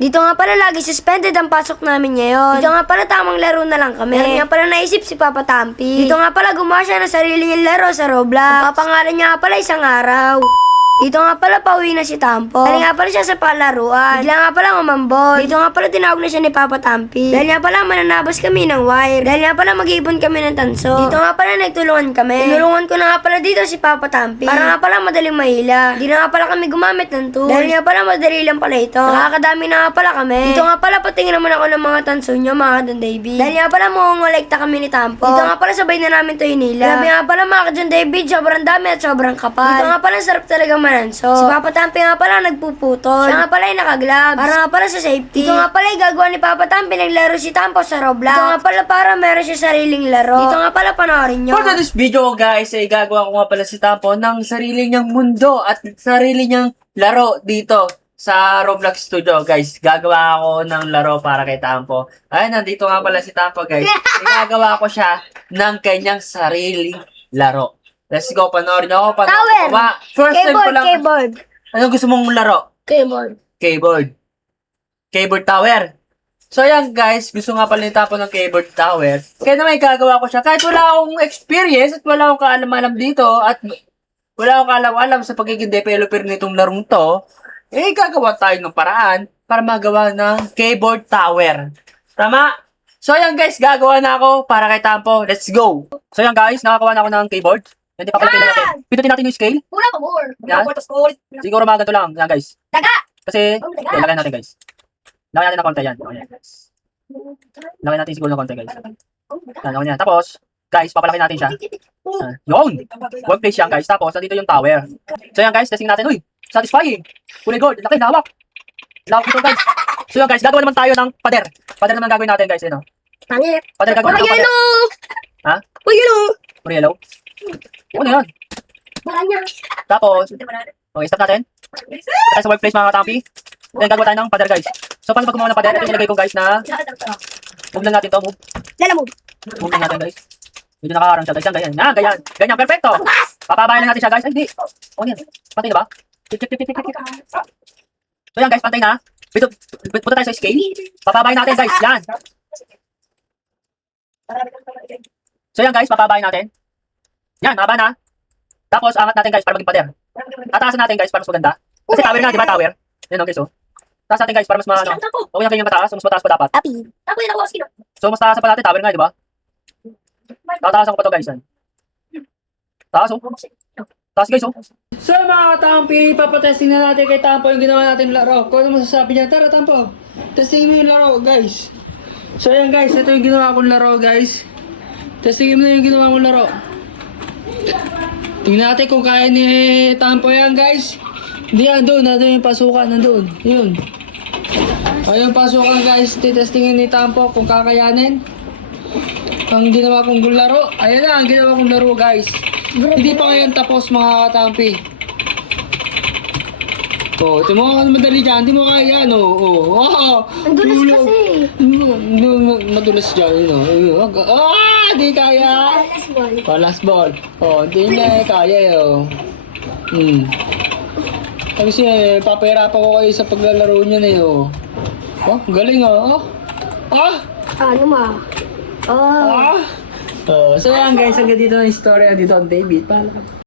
Dito nga pala lagi suspended ang pasok namin ngayon. Dito nga pala tamang laro na lang kami. Meron nga pala naisip si Papa Tampi. Dito nga pala gumawa siya ng sarili niyang laro sa Roblox. Ang papangalan niya nga pala isang araw. Dito nga pala pauwi na si Tampo. Dahil nga pala siya sa palaruan. Bigla nga pala umambon. Dito nga pala tinawag na siya ni Papa Tampi. Dahil nga pala mananabas kami ng wire. Dahil nga pala mag-iipon kami ng tanso. Dito nga pala nagtulungan kami. Tinulungan ko na nga pala dito si Papa Tampi. Para nga pala madaling mahila. Di na nga pala kami gumamit ng tools. Dahil nga pala madali lang pala ito. Nakakadami na nga pala kami. Dito nga pala patingin naman ako ng mga tanso niyo mga Don David. Dahil nga pala mungungolekta kami ni Tampo. Dito nga pala sabay na namin to hinila. Grabe nga pala mga Don David, sobrang dami at sobrang kapal. Dito nga pala sarap talaga mananso. Si Papa Tampi nga pala nagpuputol. Siya nga pala ay nakagloves. Para nga pala sa safety. Dito nga pala ay gagawa ni Papa Tampi ng laro si Tampo sa Roblox. Dito nga pala para meron siya sariling laro. Dito nga pala panoorin nyo. For this video guys, ay gagawa ko nga pala si Tampo ng sarili niyang mundo at sarili niyang laro dito sa Roblox Studio guys. Gagawa ako ng laro para kay Tampo. Ayun, nandito nga pala si Tampo guys. Gagawa ko siya ng kanyang sariling laro. Let's go, panoorin ako. Tower! First time ko lang. Keyboard. Ano gusto mong laro? Keyboard. Keyboard. Keyboard tower. So ayan guys, gusto nga pala ni Tampo ng keyboard tower. Kaya naman gagawa ko siya. Kahit wala akong experience at wala akong kaalam-alam dito at wala akong kaalam-alam sa pagiging developer nitong larong to, eh gagawa tayo ng paraan para magawa ng keyboard tower. Tama? So ayan guys, gagawa na ako para kay Tampo. Let's go! So ayan guys, nakagawa na ako ng keyboard. Hindi pa pala kailan natin. Pindutin natin yung scale. Wala pa more. Yan. Siguro mga ganito lang. Yan guys. Daga! Kasi, Daga! ilagay natin guys. Lagay natin ng konti yan. Okay guys. Lagay natin siguro ng konti guys. Yan, okay yan. Tapos, guys, papalaki natin siya. Yun! Workplace yan guys. Tapos, nandito yung tower. So yan guys, testing natin. Uy! Satisfying! Kulay gold. Laki, lawak. Lawak dito guys. So yan guys, gagawa naman tayo ng pader. Pader naman gagawin natin guys. Yun o. Pangit. Pader gagawin natin ng pader. Ha? Uy, yellow! Puro yellow? Ano yan? Maranya. Tapos, okay, stop natin. Tayo sa workplace mga katampi. Then gagawa tayo ng pader guys. So paano pag gumawa ng pader? Ito yung nilagay ko guys na move lang natin to. Move. Lalamog. Move lang natin guys. Medyo nakakarang siya guys. Yan, ganyan. Yan, ganyan. Ganyan, perfecto. Papabayan lang natin siya guys. Ay, hindi. O yan. Pantay na ba? Check. So yan guys, pantay na. Punta tayo sa scale. Papabayan natin guys. Yan. So yan guys, papabayan natin. Yan, haba na. Tapos, angat natin guys para maging pader. Ataasan natin guys para mas maganda. Kasi tower nga, di ba? Tower. Yan okay, so. Taas natin guys para mas ano. Okay na ganyan mataas, so mas mataas pa dapat. Api. Ako yung nakuha skin. So, mas taas pa natin, tower nga, di ba? Tataasan ko pa to guys. Yan. Taas, oh. Taas guys, oh. So, mga Tampi, papatesting na natin kay Tampo yung ginawa natin laro. Kung ano masasabi niya, tara Tampo. Testingin mo yung laro, guys. So, yan guys, ito yung ginawa kong laro, guys. Testingin mo na yung ginawa kong laro. Tingnan natin kung kaya ni Tampo yan guys. Hindi yan, doon yung pasukan, nandun. Yun. Ayun pasukan guys, titestingin ni Tampo kung kakayanin. Ang ginawa kong laro, ayan na ang ginawa kong laro guys. Hindi pa ngayon tapos mga katampi. Oh, ito mo ano madali dyan, hindi mo kaya no. Oh. Ang dulas kasi. Madulas dyan, di kaya. Last ball. Oh, last ball. Oh, hindi na kaya Kasi papahirapan ko kayo sa paglalaro niya na yun. Oh, galing oh. Ano ma? Oh. So yan guys, hanggang dito ang story dito ang David. Pala.